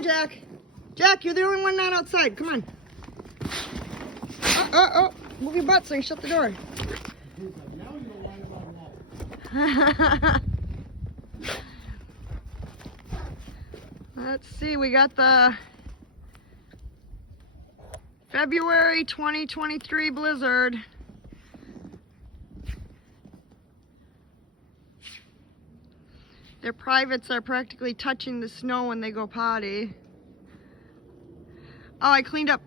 on, Jack. Jack, you're the only one not outside. Come on. Oh. Move your butt so you shut the door. Let's see, we got the February 2023 blizzard. Their privates are practically touching the snow when they go potty. Oh, I cleaned up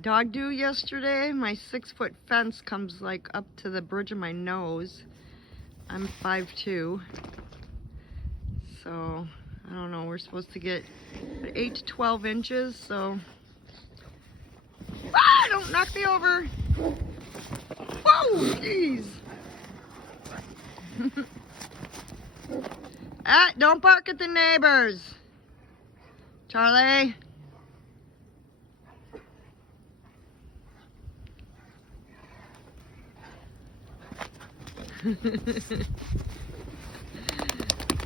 dog doo yesterday. My 6-foot fence comes like up to the bridge of my nose. I'm 5'2". So, I don't know, we're supposed to get 8 to 12 inches, so. Ah, don't knock me over. Whoa, jeez. Ah, don't bark at the neighbors. Charlie.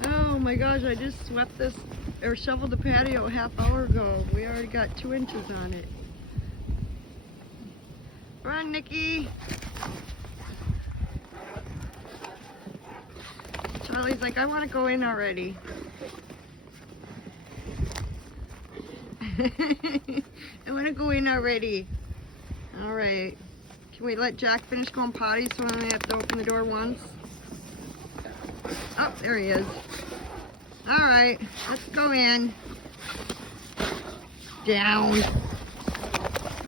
Oh my gosh, I just swept this or shoveled the patio a half hour ago. We already got 2 inches on it. Run, Nikki. Charlie's like, I want to go in already. I want to go in already. All right. Can we let Jack finish going potty so we only have to open the door once? Oh, there he is. All right, let's go in. Down.